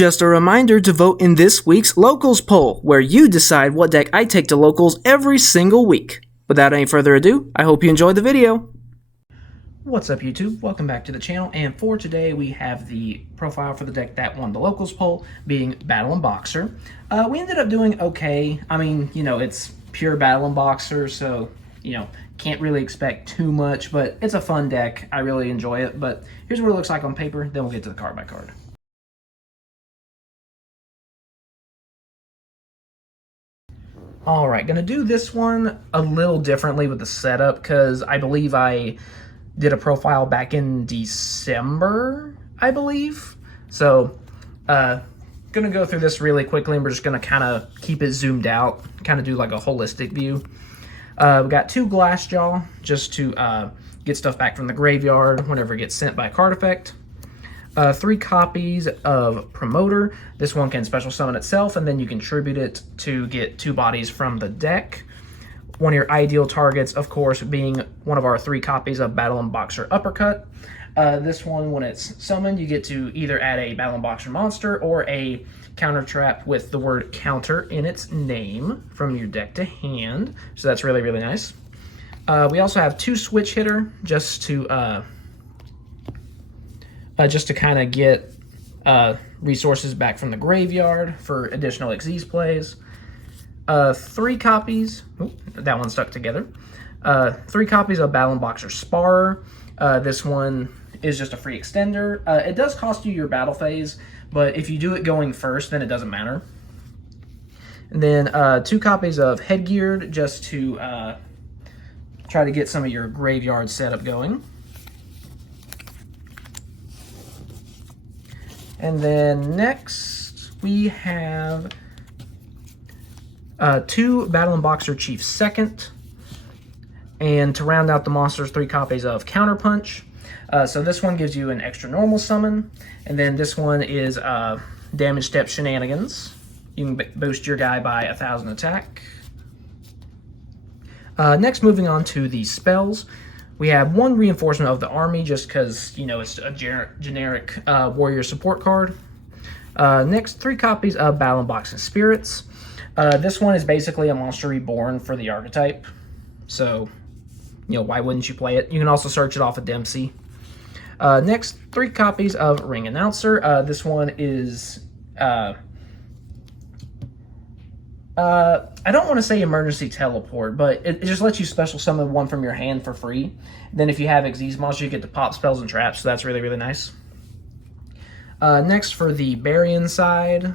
Just a reminder to vote in this week's Locals poll, where you decide what deck I take to Locals every single week. Without any further ado, I hope you enjoyed the video. What's up, YouTube? Welcome back to the channel, and for today we have the profile for the deck that won the Locals poll, being Battlin Boxer. We ended up doing okay. I mean, you know, it's pure Battlin Boxer, so, you know, can't really expect too much, but it's a fun deck. I really enjoy it, but here's what it looks like on paper, then we'll get to the card by card. Alright, gonna do this one a little differently with the setup, because I believe I did a profile back in December, I believe. So, gonna go through this really quickly, and we're just gonna kind of keep it zoomed out, kind of do like a holistic view. We got 2 Glassjaw, just to get stuff back from the graveyard whenever it gets sent by a card effect. 3 copies of Promoter. This one can special summon itself, and then you contribute it to get 2 bodies from the deck. One of your ideal targets, of course, being one of our 3 copies of Battlin Boxer Uppercut. This one, when it's summoned, you get to either add a Battlin Boxer monster or a counter trap with the word counter in its name from your deck to hand. So that's really, really nice. We also have 2 Switch Hitter, just to kind of get resources back from the graveyard for additional Xyz plays. 3 copies, that one stuck together. 3 copies of Battlin Boxer Sparer. This one is just a free extender. It does cost you your battle phase, but if you do it going first, then it doesn't matter. And then 2 copies of Headgeared, just to try to get some of your graveyard setup going. And then next, we have 2 Battlin Boxer Chief Second. And to round out the monsters, 3 copies of Counterpunch. So this one gives you an extra normal summon. And then this one is Damage Step Shenanigans. You can boost your guy by 1,000 attack. Next, moving on to the spells. We have 1 Reinforcement of the Army, just because, you know, it's a generic warrior support card. Next, 3 copies of Battlin Boxer Spirits. This one is basically a monster reborn for the archetype. So, you know, why wouldn't you play it? You can also search it off of Dempsey. Next, 3 copies of Ring Announcer. This one is... I don't want to say emergency teleport, but it just lets you special summon 1 from your hand for free. Then if you have Xyz monsters, you get to pop spells and traps, so that's really, really nice. Next, for the Barian side,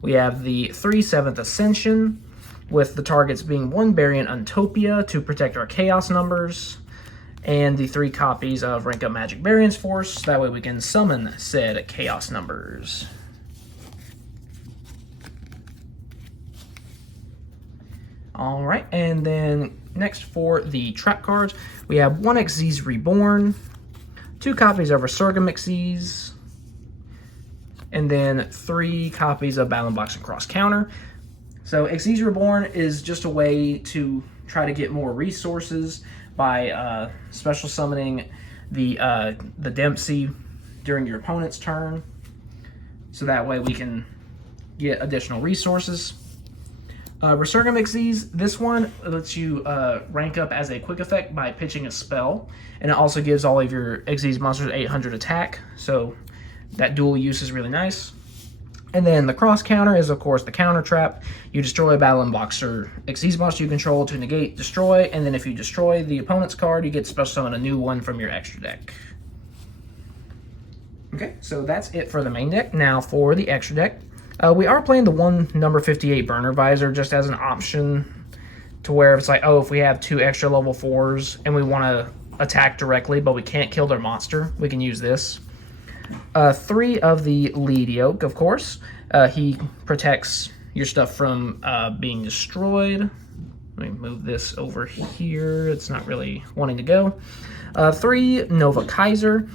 we have the 3 7th Ascension, with the targets being 1 Barian Untopia to protect our Chaos numbers, and the 3 copies of Rank Up Magic Barian's Force, that way we can summon said Chaos numbers. Alright, and then next for the trap cards, we have 1 Xyz Reborn, 2 copies of Resurgam Xyz, and then 3 copies of Battlin Boxer Cross Counter. So Xyz Reborn is just a way to try to get more resources by special summoning the Dempsey during your opponent's turn. So that way we can get additional resources. Resurgam Xyz, this one lets you rank up as a quick effect by pitching a spell, and it also gives all of your Xyz monsters 800 attack, so that dual use is really nice. And then the cross counter is, of course, the counter trap. You destroy a Battlin Boxer Xyz monster you control to negate destroy, and then if you destroy the opponent's card, you get to special summon a new one from your extra deck. Okay, so that's it for the main deck. Now for the extra deck. We are playing the 1 number 58 Burner Visor just as an option, to where it's like, oh, if we have 2 extra level 4s and we want to attack directly but we can't kill their monster, we can use this. 3 of the Lead Yoke, of course. He protects your stuff from being destroyed. Let me move this over here. It's not really wanting to go. 3 Nova Kaiser.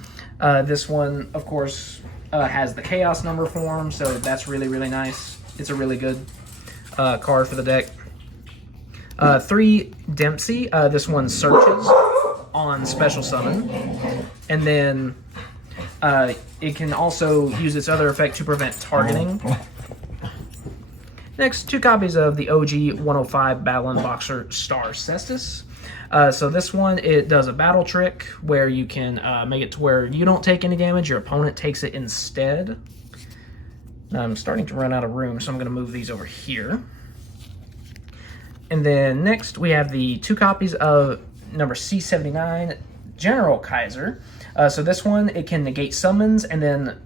This one, of course, has the Chaos number form, so that's really, really nice. It's a really good card for the deck. 3 Dempsey. This one searches on special summon. And then It can also use its other effect to prevent targeting. Next, 2 copies of the OG 105 Battlin Boxer Star Cestus. So this one, it does a battle trick where you can make it to where you don't take any damage, your opponent takes it instead. I'm starting to run out of room, so I'm going to move these over here. And then next, we have the 2 copies of number C79 General Kaiser. So this one, it can negate summons, and then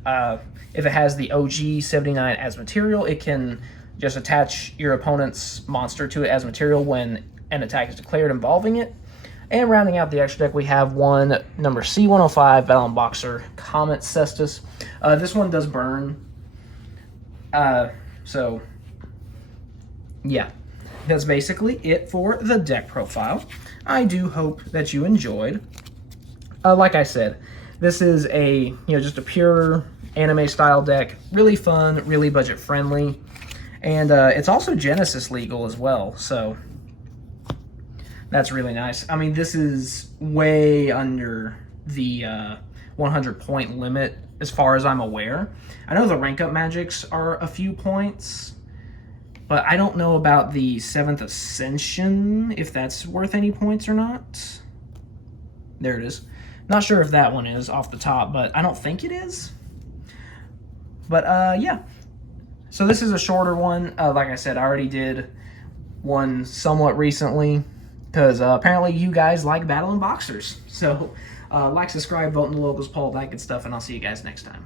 if it has the OG 79 as material, it can just attach your opponent's monster to it as material when an attack is declared involving it. And rounding out the extra deck, we have one number C105 Battlin Boxer Comet Cestus. This one does burn. So, yeah, that's basically it for the deck profile. I do hope that you enjoyed. Like I said, this is a, just a pure anime style deck. Really fun, really budget friendly. And it's also Genesis legal as well, so that's really nice. I mean, this is way under the 100 point limit as far as I'm aware. I know the rank up magics are a few points, but I don't know about the 7th Ascension, if that's worth any points or not. There it is. Not sure if that one is off the top, but I don't think it is. But yeah. So this is a shorter one. Like I said, I already did one somewhat recently because apparently you guys like Battlin Boxers. So like, subscribe, vote in the locals poll, that good stuff, and I'll see you guys next time.